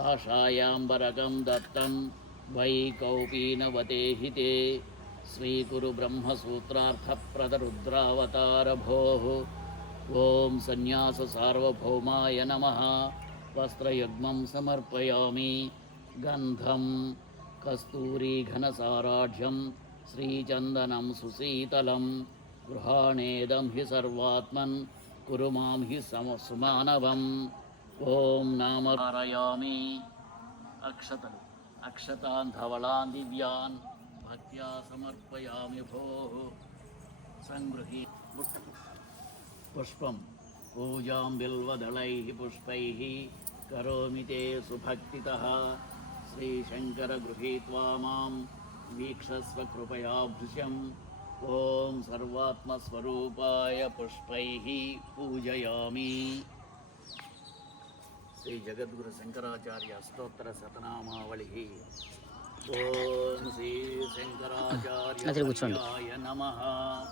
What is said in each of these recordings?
काषायाम्बरकं दत्तं वै कौपीनवते हिते श्रीकुरु ब्रह्मसूत्रार्थप्रदरुद्रावतारभोः ॐ सन्न्याससार्वभौमाय नमः। वस्त्रयुग्मं समर्पयामि। गन्धं कस्तूरीघनसाराढ्यं श्रीचन्दनं सुशीतलं गृहाणेदं हि सर्वात्मन् कुरु मां हि सुमानवम्। ॐ नामधारयामि। अक्षतलु अक्षतान् धवलान् दिव्यान् भक्त्या समर्पयामि भोः। सङ्गृही पुष्पं पूजां बिल्वदलैः पुष्पैः करोमि ते सुभक्तितः। श्रीशङ्कर गृहीत्वा मां वीक्षस्व कृपया भृशम्। ॐ सर्वात्मस्वरूपाय पुष्पैः पूजयामि। श्री जगद्गुरु शंकराचार्य अष्टोत्तर शतनामावलिः। ओम श्री शंकराचार्याय नमः।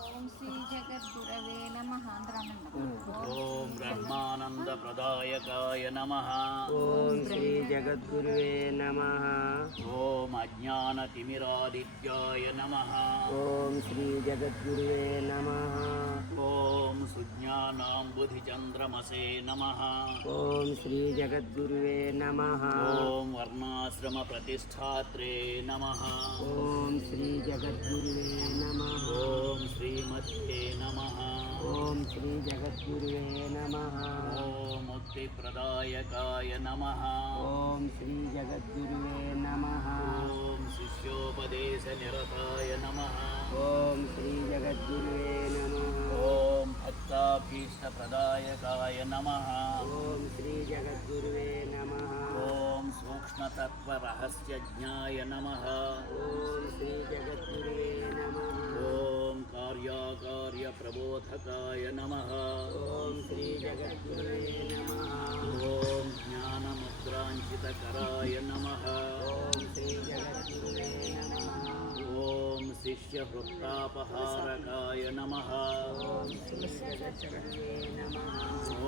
ओम श्री जगद्गुरवे नमः। ओम ब्रह्मानंद प्रदायकाय नमः। ओम श्री जगद्गुरुवे नमः। ओम अज्ञानतिमिरादित्याय नमः। ओम श्री जगद्गुरुवे नमः। ओम सुज्ञानाम्बुधिचन्द्रमसे नमः। ओम श्री जगद्गुरुवे नमः। ओम वर्णाश्रम प्रतिष्ठात्रे नमः। ओम श्री जगद्गुरुवे नमः। ओम श्रीमते नमः। ओम श्री जगद्गुरुवे नमः। ओम मुक्तिप्रदायकाय नमः। ओम श्री जगद्गुरुवे नमः। ओम शिष्योपदेशनिरताय नमः। ओम श्री जगद्गुरुवे नमः। ओम भक्ताभीष्टप्रदायकाय नमः। ओम श्री जगद्गुरुवे नमः। ओम सूक्ष्मतत्त्वरहस्यज्ञाय नमः। ओम श्री जगद्गुरुवे नमः। ओम कार्याकार्यप्रबोधकाय नमः। ओम श्री जगद्गुरुवे नमः। ओम ज्ञानमुद्राञ्चितकराय नमः। ओम श्री जगद्गुरुवे नमः। ओम शिष्यहृत्तापहारकाय नमः। ओम श्री जगद्गुरुवे नमः।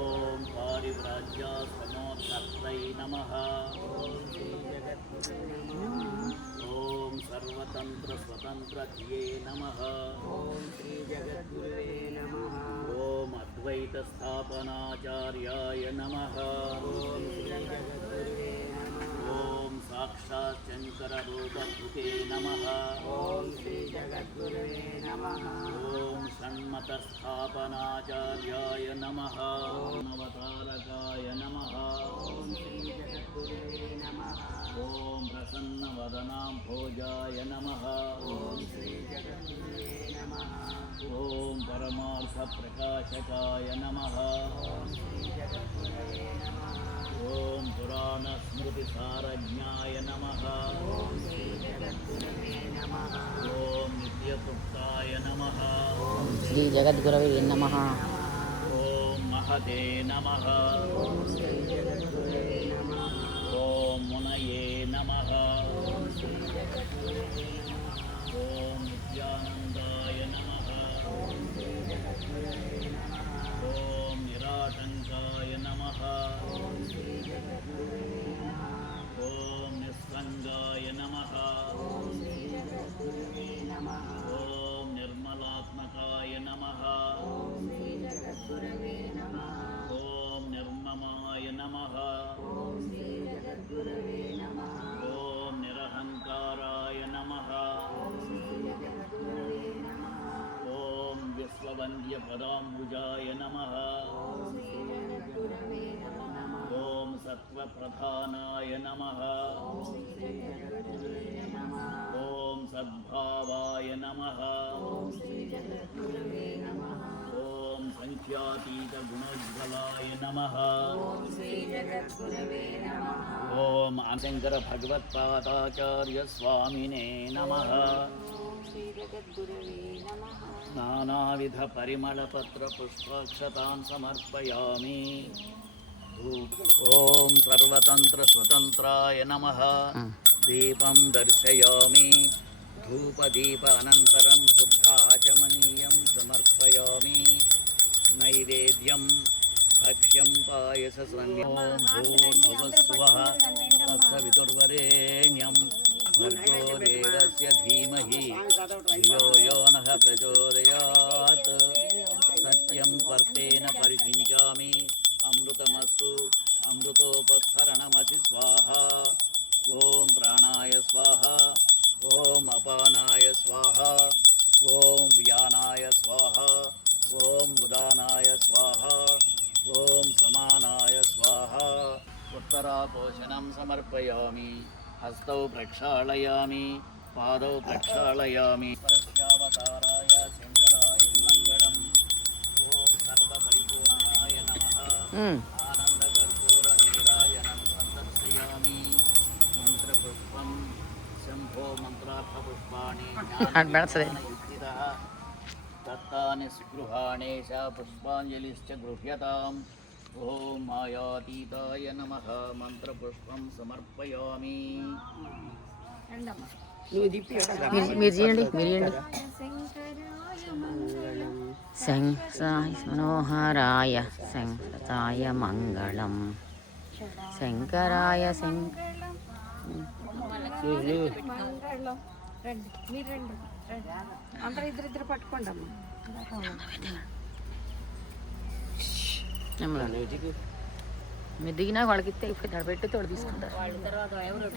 ओम पारिव्राज्यासनोत्कर्तै नमः। ओम श्री जगद्गुरुवे नमः। ओम सर्वतन्त्रस्वतन्त्रधिये नमः। ओम श्री जगद्गुरुवे नमः। ओम अद्वैतस्थापनाचार्याय नमः। ओम श्री जगद्गुरुवे नमः। ओम साक्षात् शङ्कररूपभूते नमः। ओम श्री जगद्गुरुवे नमः। ओम षण्मतस्थापनाचार्याय नमः। नवतारकाय नमः। ओम श्री जगद्गुरुवे नमः। ओम प्रसन्नवदनां भोजाय नमः। ओम श्री जगद्गुरुवे नमः। ओम परमार्थप्रकाशकाय नमः। ओम श्री जगद्गुरुवे नमः। ओम पुराणस्मृतिसारज्ञाय नमः। ओम श्री जगद्गुरुवे नमः। ओम नित्यतृप्ताय नमः। ओम श्री जगद्गुरुवे नमः। ओम महते नमः। ओम श्री जगद्गुरुवे नमः। ओम मुनये नमः। ओम श्री जगद्गुरुवे नमः। ओम नित्यानन्दाय नमः। ओम श्री जगद्गुरुवे नमः। ओम निराटङ्काय नमः। ओम श्री जगद्गुरुवे नमः। ओम निस्सङ्गाय नमः। ओम श्री जगद्गुरुवे नमः। ओम निर्मलात्मकाय नमः। ओम श्री जगद्गुरुवे नमः। ओम निर्ममाय नमः। ओम श्री जगद्गुरुवे नमः। ओम निरहङ्काराय नमः। ओम श्री जगद्गुरुवे नमः। ओम विश्ववन्द्यपदाम्बुजाय नमः। ओम श्री जगद्गुरुवे नमः। ओम सत्त्वप्रधानाय नमः। ओम श्री जगद्गुरुवे नमः। ओम सद्भावाय नमः। ओम श्री जगद्गुरुवे नमः। ओम संख्यातीतगुणोज्ज्वलाय नमः। ओम श्री जगद्गुरुवे नमः। ओम शंकर भगवत्पादाचार्य स्वामिने नमः। ओम श्री जगद्गुरुवे नमः। नानाविध परिमलपत्रपुष्पाक्षतान् समर्पयामि। ओम सर्वतन्त्रस्वतन्त्राय नमः। दीपं दर्शयामि। धूपदीप अनन्तरं शुद्धाचमनीयं समर्पयामि। नैवेद्यं భక్ష్యం పాయస సంధ్యం భూర్భువస్సువః తత్సవితుర్వరేణ్యం భర్గో దేవస్య ధీమహి ధియో యో నః ప్రచోదయాత్ సత్యం పర్తేన పరిషించామి అమృతమస్తు అమృతోపస్ఫరణమసి స్వాహ ఓం ప్రాణాయ స్వాహ ఓం అపానాయ స్వాహ ఓం వ్యానాయ స్వాహ ఓం ఉదానాయ స్వాహ ఓం సమానాయ స్వాహ ఉత్తరాపోషణం సమర్పయామి హస్తౌ ప్రక్షాళయామి పాదౌ ప్రక్షాళయామి పరస్యావతారాయ శంకరాయ మంగళం ఓం సర్వపరిపూర్ణాయ నమః ఆనందకర్పూరనీరాయణం సందర్శయామి మంత్రపుష్పం శంభో మంత్రార్థపుష్పాణి జ్ఞానయుక్తితః దత్తాని స్పృహాణేశ పుష్పాంజలిశ్చ గృహ్యతాం ఓం మాయాతీతాయ నమః మంత్రపుష్పం సమర్పయామి మీరు చేయండి శంకరాయ మంగళం శంకరాయ మనోహరాయ శంకరాయ మంగళం శంకరాయ మంగళం రండి మీరు రండి అందరూ ఇద్దరిద్దరు పట్టుకోండి అమ్మ మీరు దిగినా వాళ్ళకి ఇస్తే ఇప్పుడు పెట్టి తోడు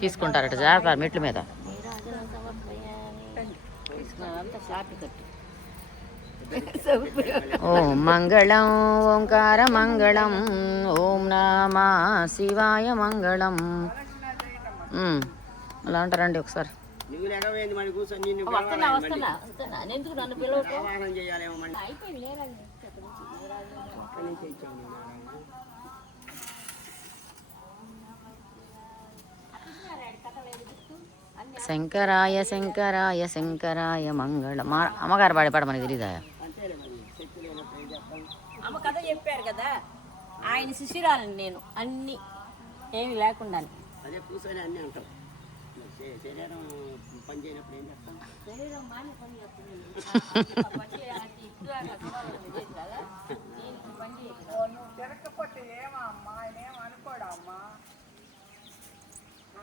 తీసుకుంటారట జాగ్రత్త మెట్ల మీద ఓం మంగళం ఓంకార మంగళం ఓం నమః శివాయ మంగళం అలా అంటారండి ఒకసారి శంకరాయ శంకరాయ శంకరాయ మంగళం మా అమ్మగారు పాడే పాట మనకి తెలీదా అమ్మ కథ చెప్పారు కదా ఆయన శిష్యురాలండి నేను అన్ని ఏమి లేకుండా అదే కూర్చొని అన్నీ అంటాం శరీరం పని చేయనప్పుడు ఏం చేస్తాం శరీరం మాని పని చేస్తుంది